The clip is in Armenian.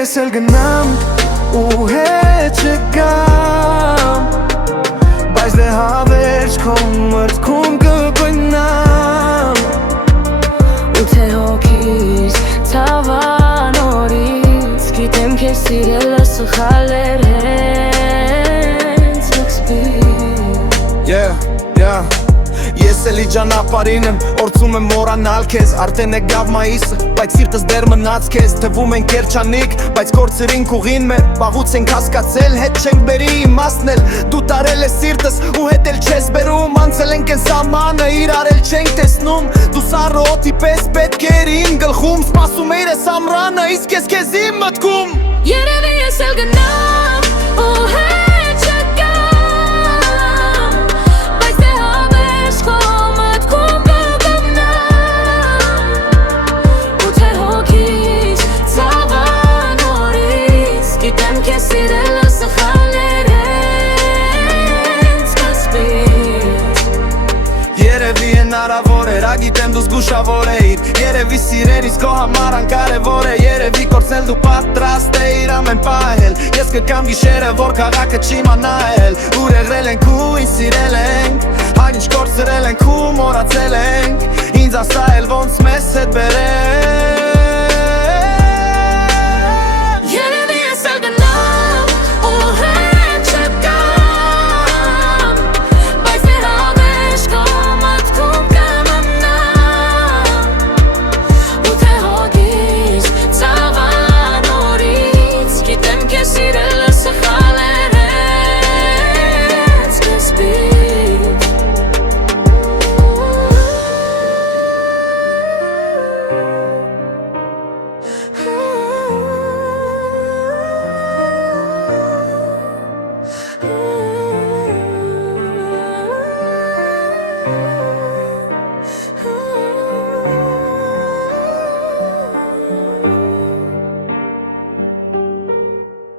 ես էլ գնամ ու հետ չգամ Բայց դե հավերջ քո մտքում կգնամ Ու թե հոգիս ցավանորից Գիտեմ քեզ սիրելը սխալ էր հենց Let's Ես էլի ճանապարհին եմ, օրցում եմ մորանալ քեզ Արդեն է գավ մայիսը, բայց սիրտս դեռ մնաց քեզ Թվում ենք երջանիկ, բայց կորցրինք ուղին մեր Վաղուց ենք հասկացել, հետ չենք բերի իմաստն էլ Դու տարել ես սիրտս ու հետ էլ չես բերում Անցել ենք են սամանը, իրար էլ չենք տեսնում Դու սառը օդի պես պետք էր իմ գլխում Սպասում էիր ես ամռանը, իսկ ես քեզ իմ մտքում Երևի ես էլ գնամ ու հետ չգամ Բայց դե հավերջ քո մտքում կգնամ Ու թե հոգիս ցավանորից Գիտեմ քեզ սիրելը սխալ էր հենց սկզբից Երևի հնարավոր էր, ագիտեմ դու զգուշավոր էիր Երևի սիրելիս քո համար անկարևոր է Երևի կորցնել դու պատրաստ էիր ամեն պահել Ես կգամ գիշերը, որ քաղաքը չիմանա էլ Ուր եղրել ենք ու ինչ սիրել ենք Հան ինչ կորցրել ենք ու մոռացել ենք Ինձ ասա էլ ոնց մեզ հետ բերել